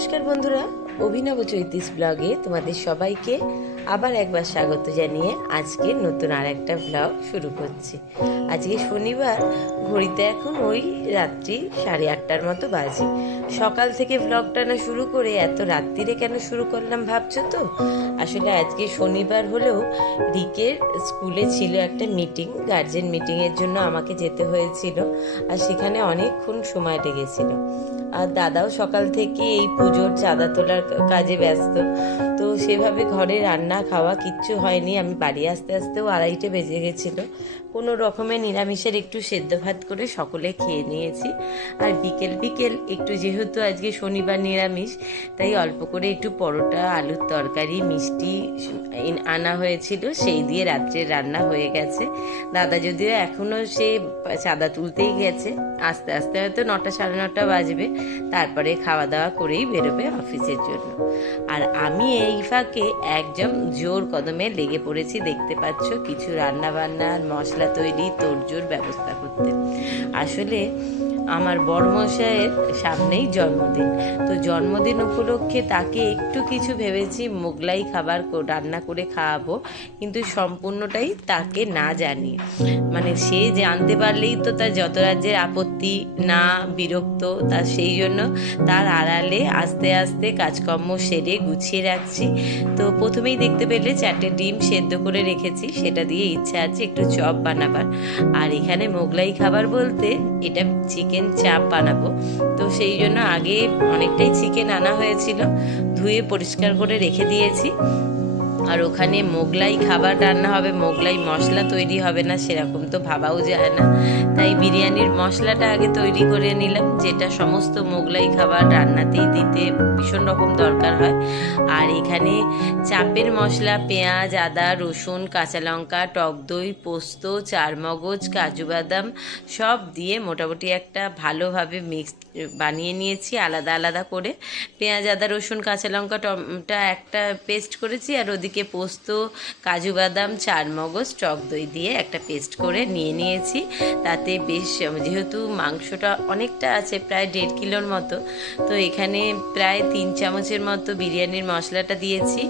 নমস্কার বন্ধুরা, অভিনব চৈতিস ব্লগে তোমাদের সবাইকে আবার একবার স্বাগত জানিয়ে আজকে নতুন আর একটা ব্লগ শুরু করছি। আজকে শনিবার, ঘড়িতে এখন ওই রাত্রি 8:30টার মতো বাজে। সকাল থেকে ব্লগটা না শুরু করে এত রাত্রিরে কেন শুরু করলাম ভাবছো তো? আসলে আজকে শনিবার হলেও রিকের স্কুলে ছিল একটা মিটিং, গার্জেন মিটিংয়ের জন্য আমাকে যেতে হয়েছিল, আর সেখানে অনেকক্ষণ সময় লেগেছিল। আর দাদাও সকাল থেকে এই পুজোর চাঁদা তোলার কাজে ব্যস্ত, তো সেভাবে ঘরে রান্না খাওয়া কিচ্ছু হয়নি। আমি বাড়ি আসতে আসতেও 2:30 বেজে গেছিলো। কোনো রকমে নিরামিষের একটু সেদ্ধ ভাত করে সকলে খেয়ে নিয়েছি। আর বিকেল বিকেল একটু, যেহেতু আজকে শনিবার নিরামিষ, তাই অল্প করে একটু পরোটা, আলুর তরকারি, মিষ্টি আনা হয়েছিল, সেই দিয়ে রাত্রের রান্না হয়ে গেছে। দাদা যদিও এখনও সে চাঁদা তুলতেই গেছে, আস্তে আস্তে হয়তো 9টা 9:30 বাজবে, তারপরে খাওয়া দাওয়া করেই বেরোবে অফিসের জন্য। আর আমি এই ফাঁকে একদম জোর কদমে লেগে পড়েছি, দেখতে পাচ্ছ, কিছু রান্না বান্নার মশলা তৈরি, তোড়জোড় ব্যবস্থা করতে। আসলে আমার বড়মশাইয়ের সামনেই জন্মদিন, তো জন্মদিন উপলক্ষে তাকে একটু কিছু ভেবেছি মোগলাই খাবার রান্না করে খাওয়াবো, কিন্তু সম্পূর্ণটাই তাকে না জানিয়ে। মানে সে জানতে পারলেই তো তার যত রাজ্যের আপত্তি, না বিরক্ত, তা সেই জন্য তার আড়ালে আস্তে আস্তে কাজকর্ম সেরে গুছিয়ে রাখছি। তো প্রথমেই দেখতে পেলে 4টে ডিম সেদ্ধ করে রেখেছি, সেটা দিয়ে ইচ্ছা আছে একটু চপ বানাবার। আর এখানে মোগলাই খাবার বলতে এটা চিকেন চাপ বানাবো, তো সেই জন্য আগে অনেকটাই চিকেন আনা হয়েছিল, ধুয়ে পরিষ্কার করে রেখে দিয়েছি। আর ওখানে মোগলাই খাবার রান্না হবে, মোগলাই মশলা তৈরি হবে না সেরকম তো ভাবাও যায় না, তাই বিরিয়ানির মশলাটা আগে তৈরি করে নিলাম, যেটা সমস্ত মোগলাই খাবার রান্নাতেই দিতে ভীষণ রকম দরকার হয়। আর এখানে চাপের মশলা পেঁয়াজ, আদা, রসুন, কাঁচা লঙ্কা, টক দই, পোস্ত, চারমগজ, কাজু বাদাম সব দিয়ে মোটামুটি একটা ভালোভাবে মিক্স বানিয়ে নিয়েছি আলাদা আলাদা করে। পেঁয়াজ, আদা, রসুন, কাঁচা লঙ্কা টমেটো একটা পেস্ট করেছি, আর ওদিকে পোস্ত, কাজু বাদাম, চারমগজ, টক দই দিয়ে একটা পেস্ট করে নিয়েছি। তাতে বেশ, যেহেতু মাংসটা অনেকটা আছে, প্রায় 1.5 কিলোর মতো, তো এখানে প্রায় 3 চামচের মতো বিরিয়ানির মশলাটা দিয়েছি,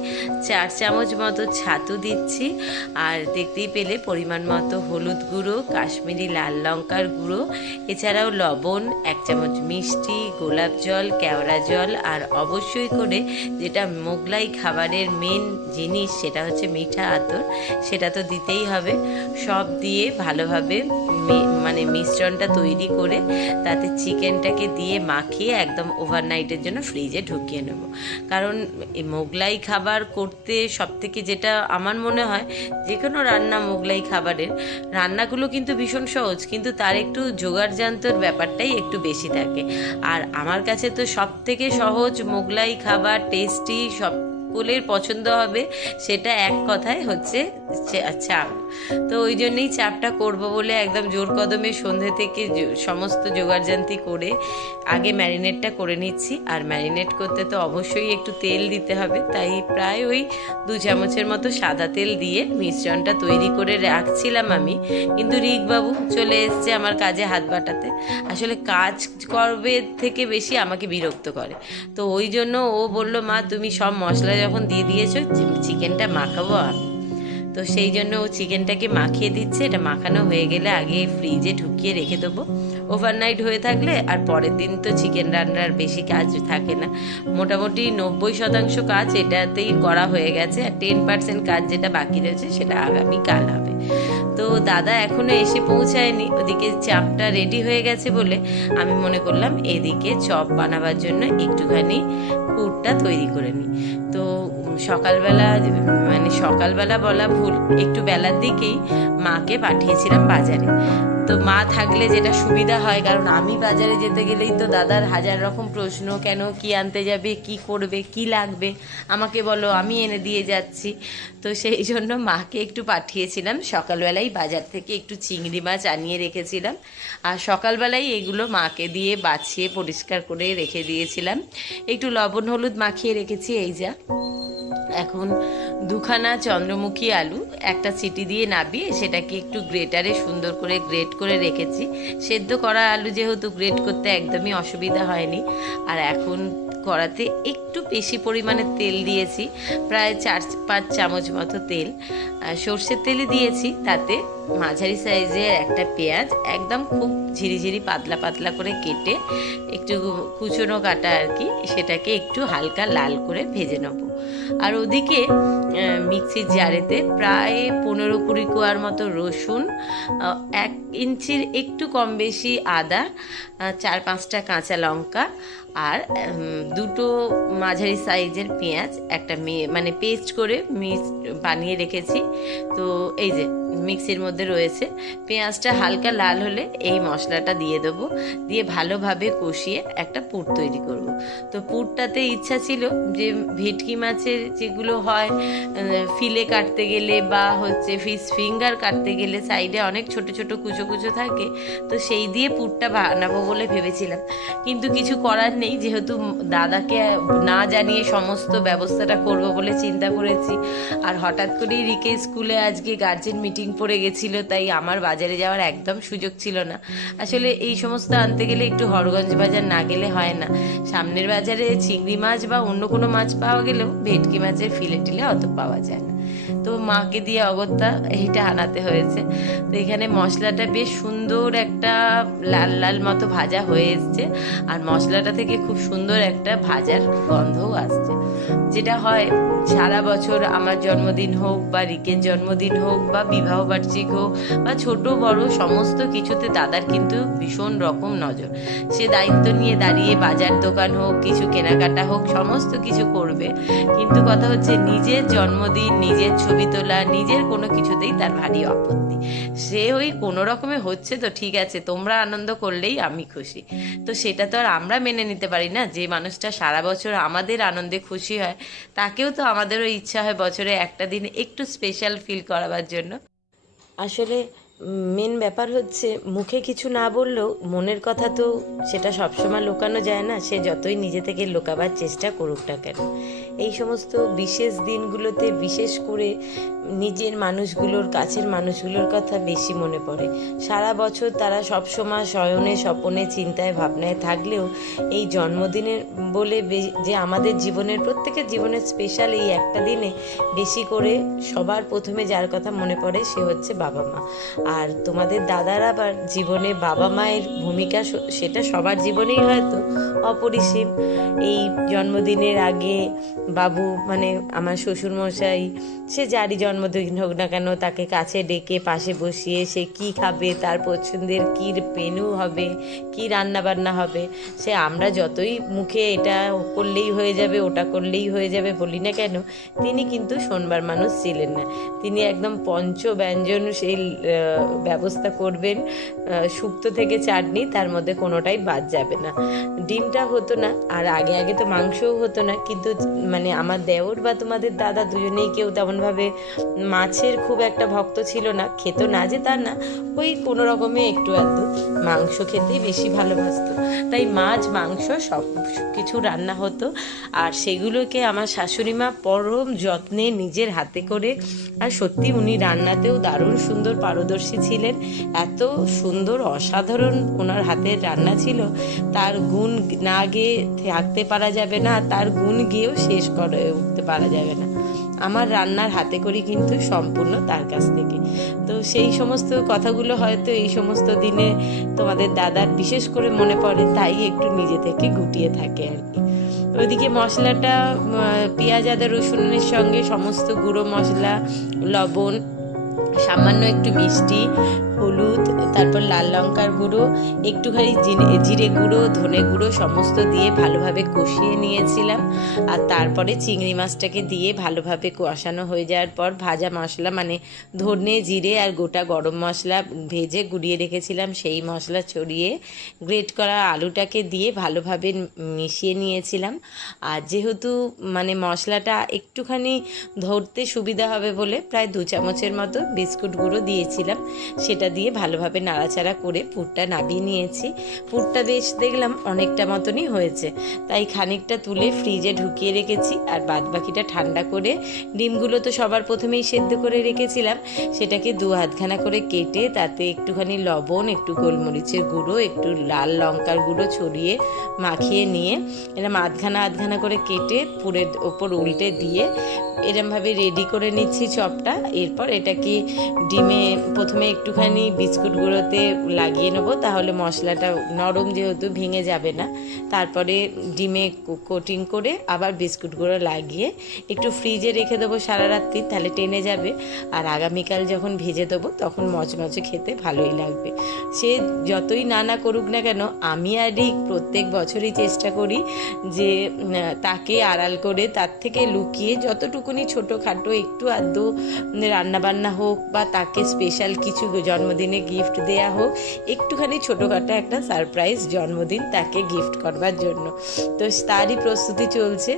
4 চামচ মতো ছাতু দিচ্ছি, আর দেখতেই পেলে পরিমাণ মতো হলুদ গুঁড়ো, কাশ্মীরি লাল লঙ্কার গুঁড়ো, এছাড়াও লবণ, 1 চামচ মিষ্টি, গোলাপ জল, কেওড়া জল, আর অবশ্যই করে যেটা মোগলাই খাবারের মেন জিনিস সেটা হচ্ছে মিঠা আতর, সেটা তো দিতেই হবে। সব দিয়ে ভালোভাবে মানে মিশ্রণটা তৈরি করে তাতে চিকেনটাকে দিয়ে মাখিয়ে একদম ওভারনাইটের জন্য ফ্রিজে ঢুকিয়ে নেব। কারণ এই মোগলাই খাবার করতে সবথেকে যেটা আমার মনে হয়, যে কোনো রান্না মোগলাই খাবারের রান্নাগুলো কিন্তু ভীষণ সহজ, কিন্তু তার একটু জোগাড়যন্ত্রের ব্যাপারটাই একটু বেশি থাকে। আর আমার কাছে তো সব থেকে সহজ মোগলাই খাবার, টেস্টি, সকলের পছন্দ হবে, সেটা এক কথায় হচ্ছে চাপ। তো ওই জন্যই চাপটা করব বলে একদম জোর কদমে সন্ধ্যে থেকে সমস্ত জোগাড়জান্তি করে আগে ম্যারিনেটটা করে নিচ্ছি। আর ম্যারিনেট করতে তো অবশ্যই একটু তেল দিতে হবে, তাই প্রায় ওই 2 চামচের মতো সাদা তেল দিয়ে মিশ্রণটা তৈরি করে রাখছিলাম আমি, কিন্তু রিকবাবু চলে এসছে আমার কাজে হাত বাটাতে। আসলে কাজ করবে থেকে বেশি আমাকে বিরক্ত করে, তো ওই জন্য ও বলল, মা তুমি সব মশলা যখন দিয়ে দিয়েছো, চিকেনটা মাখাবো আমি। তো সেই জন্য ও চিকেনটাকে মাখিয়ে দিচ্ছে। এটা মাখানো হয়ে গেলে আগে ফ্রিজে ঢুকিয়ে রেখে দেবো, ওভারনাইট হয়ে থাকলে আর পরের দিন তো চিকেন রান্নার বেশি কাজ থাকে না। মোটামুটি 90% কাজ এটাতেই করা হয়ে গেছে, আর 10% কাজ যেটা বাকি রয়েছে সেটা আগামীকাল হবে। তো দাদা এখনো এসে পৌঁছায়নি, ওদিকে চাপটা রেডি হয়ে গেছে বলে আমি মনে করলাম এদিকে চপ বানাবার জন্য একটুখানি পুরটা তৈরি করে নিই। তো সকালবেলা বলা ভুল, একটু বেলার দিকেই মাকে পাঠিয়েছিলাম বাজারে। তো মা থাকলে যেটা সুবিধা হয়, কারণ আমি বাজারে যেতে গেলেই তো দাদার 1000 রকম প্রশ্ন, কেন, কি আনতে যাবে, কি করবে, কি লাগবে, আমাকে বলো, আমি এনে দিয়ে যাচ্ছি। তো সেই জন্য মাকে একটু পাঠিয়েছিলাম। সকালবেলাই বাজার থেকে একটু চিংড়ি মাছ আনিয়ে রেখেছিলাম, আর সকালবেলাই এগুলো মাকে দিয়ে বাছিয়ে পরিষ্কার করে রেখে দিয়েছিলাম। একটু লবণ হলুদ মাখিয়ে রেখেছি। এই যা এখন 2খানা চন্দ্রমুখী আলু একটা সিটি দিয়ে নাবিয়ে সেটাকে একটু গ্রেটারে সুন্দর করে গ্রেট করে রেখেছি। সেদ্ধ করা আলু যেহেতু গ্রেট করতে একদমই অসুবিধা হয়নি। আর এখন কড়াতে একটু বেশি পরিমাণে তেল দিয়েছি, প্রায় 4-5 চামচ মতো তেল, সর্ষের তেলই দিয়েছি। তাতে মাঝারি সাইজের একটা পেঁয়াজ একদম খুব ঝিরিঝিরি পাতলা পাতলা করে কেটে, একটু কুচনো কাটা আর কি, সেটাকে একটু হালকা লাল করে ভেজে নেব। আর ওদিকে মিক্সির জারেতে প্রায় 15-20 কোয়ার মতো রসুন, 1 ইঞ্চির একটু কম বেশি আদা, 4-5টা কাঁচা লঙ্কা আর 2টো মাঝারি সাইজের পেঁয়াজ একটা মানে পেস্ট করে বানিয়ে রেখেছি। তো এই যে মিক্সির মধ্যে রয়েছে। পেঁয়াজটা হালকা লাল হলে এই মশলাটা দিয়ে দেবো, দিয়ে ভালোভাবে কষিয়ে একটা পুর তৈরি করব। তো পুরটাতে ইচ্ছা ছিল যে ভেটকি মাছের যেগুলো হয় ফিলে কাটতে গেলে বা হচ্ছে ফিশ ফিঙ্গার কাটতে গেলে সাইডে অনেক ছোট ছোট কুচো কুচো থাকে, তো সেই দিয়ে পুরটা বানাবো বলে ভেবেছিলাম। কিন্তু কিছু করার নেই, যেহেতু দাদাকে না জানিয়ে সমস্ত ব্যবস্থাটা করব বলে চিন্তা করেছি। আর হঠাৎ করেই রিকে স্কুলে আজকে গার্জেন মিটিং পড়ে গেছিল, তাই আমার বাজারে যাওয়ার একদম সুযোগ ছিল না। আসলে এই সমস্ত আনতে গেলে একটু হরগঞ্জ বাজার না গেলে হয় না। সামনের বাজারে চিংড়ি মাছ বা অন্য কোনো মাছ পাওয়া গেলেও ভেটকি মাছের ফিলে টিলে অত পাওয়া যায় না। তো মাকে দিয়ে অগত্যা এইটা আনাতে হয়েছে। তো এখানে মশলাটা বেশ সুন্দর একটা লাল লাল মতো ভাজা হয়ে এসছে, আর মশলাটা থেকে খুব সুন্দর একটা ভাজার গন্ধও আসছে। যেটা হয় সারা বছর আমার জন্মদিন হোক বা রিকের জন্মদিন হোক বা বিবাহ বার্ষিক হোক বা ছোট বড় সমস্ত কিছুতে দাদার কিন্তু ভীষণ রকম নজর। সে দায়িত্ব নিয়ে দাঁড়িয়ে বাজার দোকান হোক, কিছু কেনাকাটা হোক, সমস্ত কিছু করবে। কিন্তু কথা হচ্ছে নিজের জন্মদিন, নিজের ছবি তোলা, নিজের কোনো কিছুতেই তার ভারী আপত্তি। সে ওই কোনো রকমে হচ্ছে তো ঠিক আছে, তোমরা আনন্দ করলেই আমি খুশি। তো সেটা তো আর আমরা মেনে নিতে পারি না। যে মানুষটা সারা বছর আমাদের আনন্দে খুশি হয়, তাকেও তো আমাদেরও ইচ্ছা হয় বছরে একটা দিন একটু স্পেশাল ফিল করাবার জন্য। আসলে মেন ব্যাপার হচ্ছে মুখে কিছু না বললেও মনের কথা তো সেটা সবসময় লুকানো যায় না, সে যতই নিজে থেকে লুকাবার চেষ্টা করুক না কেন। এই সমস্ত বিশেষ দিনগুলোতে বিশেষ করে নিজের মানুষগুলোর, কাছের মানুষগুলোর কথা বেশি মনে পড়ে। সারা বছর তারা সবসময় শয়নে স্বপনে চিন্তায় ভাবনায় থাকলেও এই জন্মদিনের বলে যে আমাদের জীবনের প্রত্যেকের জীবনের স্পেশাল এই একটা দিনে বেশি করে সবার প্রথমে যার কথা মনে পড়ে সে হচ্ছে বাবা মা। আর তোমাদের দাদার আবার জীবনে বাবা মায়ের ভূমিকা সেটা সবার জীবনেই হয়তো অপরিসীম। এই জন্মদিনের আগে বাবু মানে আমার শ্বশুরমশাই, সে যারই জন্মদিন হোক না কেন তাকে কাছে ডেকে পাশে বসিয়ে সে কি খাবে, তার পছন্দের কী মেনু হবে, কি রান্না বান্না হবে, সে আমরা যতই মুখে এটা করলেই হয়ে যাবে ওটা করলেই হয়ে যাবে বলি না কেন, তিনি কিন্তু শোনবার মানুষ ছিলেন না। তিনি একদম পঞ্চ ব্যঞ্জন সেই ব্যবস্থা করবেন, শুক্তো থেকে চাটনি, তার মধ্যে কোনোটাই বাদ যাবে না। ডিমটা হতো না, আর আগে আগে তো মাংসও হতো না, কিন্তু মানে আমার দেওর বা তোমাদের দাদা দুজনেই কেউ তেমনভাবে মাছের খুব একটা ভক্ত ছিল না। খেত না যে তা না, ওই কোনো রকমে একটু এত মাংস খেতেই বেশি ভালোবাসতো। তাই মাছ মাংস সব কিছু রান্না হতো, আর সেগুলোকে আমার শাশুড়ি মা পরম যত্নে নিজের হাতে করে, আর সত্যি উনি রান্নাতেও দারুণ সুন্দর পারদর্শী ছিলেন। এত সুন্দর অসাধারণ ওনার হাতের রান্না ছিল, তার গুণ না গিয়ে থাকতে পারা যাবে না, তার গুণ গিয়েও শেষ করে উঠতে পারা যাবে না। আমার রান্নার হাতে করি কিন্তু সম্পূর্ণ তার কাছ থেকে। তো সেই সমস্ত কথাগুলো হয়তো এই সমস্ত দিনে তোমাদের দাদার বিশেষ করে মনে পড়ে, তাই একটু নিজে থেকে গুটিয়ে থাকে আর কি। ওইদিকে মশলাটা পেঁয়াজ আদা রসুনের সঙ্গে সমস্ত গুঁড়ো মশলা, লবণ, সামান্য একটু মিষ্টি, হলুদ, তারপর লাল লঙ্কার গুঁড়ো, একটুখানি জিরে গুঁড়ো, ধনে গুঁড়ো সমস্ত দিয়ে ভালোভাবে কষিয়ে নিয়েছিলাম। আর তারপরে চিংড়ি মাছটাকে দিয়ে ভালোভাবে কষানো হয়ে যাওয়ার পর ভাজা মশলা মানে ধনে জিরে আর গোটা গরম মশলা ভেজে গুঁড়িয়ে রেখেছিলাম, সেই মশলা ছড়িয়ে গ্রেট করা আলুটাকে দিয়ে ভালোভাবে মিশিয়ে নিয়েছিলাম। আর যেহেতু মানে মশলাটা একটুখানি ধরতে সুবিধা হবে বলে প্রায় 2 চামচের মতো বিস্কুট গুঁড়ো দিয়েছিলাম, সেটা দিয়ে ভালোভাবে নাড়াচাড়া করে পুরটা নামিয়ে নিয়েছি। পুরটা বেশ দেখলাম অনেকটা মতনই হয়েছে, তাই খানিকটা তুলে ফ্রিজে ঢুকিয়ে রেখেছি। আর বাদ বাকিটা ঠান্ডা করে, ডিমগুলো তো সবার প্রথমেই সেদ্ধ করে রেখেছিলাম, সেটাকে 2 হাতখানা করে কেটে তাতে একটুখানি লবণ, একটু গোলমরিচের গুঁড়ো, একটু লাল লঙ্কার গুঁড়ো ছড়িয়ে মাখিয়ে নিয়ে এরম আধখানা করে কেটে পুরের ওপর উল্টে দিয়ে এরমভাবে রেডি করে নিচ্ছি চপটা। এরপর এটাকে ডিমে প্রথমে একটুখানি বিস্কুট গুঁড়োতে লাগিয়ে নেবো, তাহলে মশলাটা নরম যেহেতু ভেঙে যাবে না। তারপরে ডিমে কোটিং করে আবার বিস্কুট গুঁড়ো লাগিয়ে একটু ফ্রিজে রেখে দেবো সারা রাত্রি, তাহলে টেনে যাবে। আর আগামীকাল যখন ভেজে দেবো তখন মচমচে খেতে ভালোই লাগবে। সে যতই না করুক না কেন, আমি আর রিক প্রত্যেক বছরই চেষ্টা করি যে তাকে আড়াল করে, তার থেকে লুকিয়ে যতটুকুনি ছোটোখাটো একটু আধটু রান্নাবান্না হোক বা তাকে স্পেশাল কিছু জন্মদিনে গিফট দেয়া হোক, একটুখানি ছোটোখাটো একটা সারপ্রাইজ জন্মদিন তাকে গিফট করবার জন্য। তো তারই প্রস্তুতি চলছে।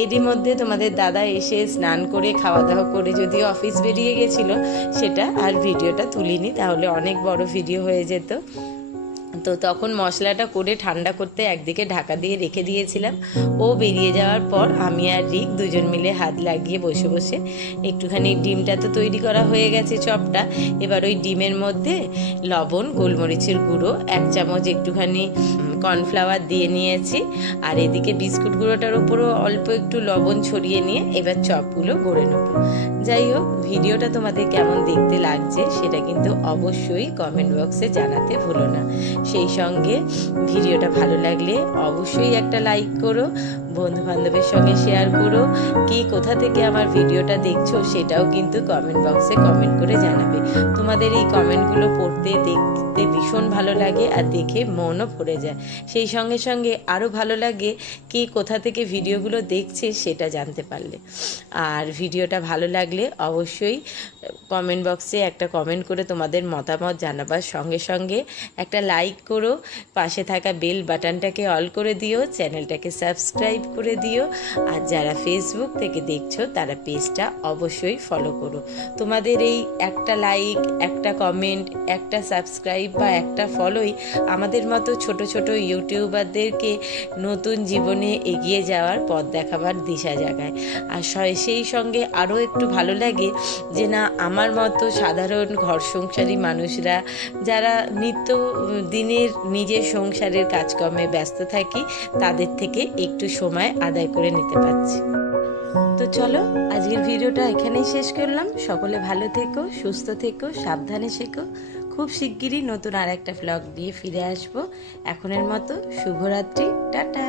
এরই মধ্যে তোমাদের দাদা এসে স্নান করে খাওয়া দাওয়া করে যদিও অফিস বেরিয়ে গেছিলো, সেটা আর ভিডিওটা তুলিনি, তাহলে অনেক বড় ভিডিও হয়ে যেত। তো তখন মশলাটা করে ঠান্ডা করতে একদিকে ঢাকা দিয়ে রেখে দিয়েছিলাম। ও বেরিয়ে যাওয়ার পর আমি আর রিক দুজন মিলে হাত লাগিয়ে বসে বসে একটুখানি, ডিমটা তো তৈরি করা হয়ে গেছে চপটা, এবার ওই ডিমের মধ্যে লবণ, গোলমরিচের গুঁড়ো, 1 চামচ একটুখানি কর্নফ্লাওয়ার দিয়ে নিয়েছি। আর এদিকে বিস্কুট গুঁড়োটার উপরও অল্প একটু লবণ ছড়িয়ে নিয়ে এবার চপগুলো গড়ে নেব। যাই হোক, ভিডিওটা তোমাদের কেমন দেখতে লাগছে সেটা কিন্তু অবশ্যই কমেন্ট বক্সে জানাতে ভুলো না। সেই সঙ্গে ভিডিওটা ভালো লাগলে অবশ্যই একটা লাইক করো, বন্ধু বান্ধবের সঙ্গে শেয়ার করো। কে কোথা থেকে আমার ভিডিওটা দেখছো সেটাও কিন্তু কমেন্ট বক্সে কমেন্ট করে জানাবে। তোমাদের এই কমেন্টগুলো পড়তে দেখতে ভীষণ ভালো লাগে আর দেখে মনও ভরে যায়। সেই সঙ্গে সঙ্গে আরও ভালো লাগে কে কোথা থেকে ভিডিওগুলো দেখছে সেটা জানতে পারলে। আর ভিডিওটা ভালো লাগলে অবশ্যই কমেন্ট বক্সে একটা কমেন্ট করে তোমাদের মতামত জানাবার সঙ্গে সঙ্গে একটা লাইক করো, পাশে থাকা বেল বাটনটাকে অল করে দিও, চ্যানেলটাকে সাবস্ক্রাইব করে দিও। আর যারা ফেসবুক থেকে দেখছো তারা পেজটা অবশ্যই ফলো করো। তোমাদের এই একটা লাইক, একটা কমেন্ট, একটা সাবস্ক্রাইব বা একটা ফলোই আমাদের মতো ছোট ছোট ইউটিউবারদেরকে নতুন জীবনে এগিয়ে যাওয়ার পথ দেখাবার দিশা জাগায়। আর সেই সঙ্গে আরও একটু ভালো লাগে যে না, আমার মতো সাধারণ ঘর সংসারী মানুষরা যারা নিত্য দিনের নিজের সংসারের কাজকর্মে ব্যস্ত থাকি, তাদের থেকে একটু সময় আদায় করে নিতে পারছি। তো চলো, আজকের ভিডিওটা এখানেই শেষ করলাম। সকলে ভালো থেকো, সুস্থ থেকো, সাবধানে থেকো। খুব শিগগিরই নতুন আর একটা ভ্লগ নিয়ে ফিরে আসবো। এখনের মতো শুভরাত্রি, টাটা।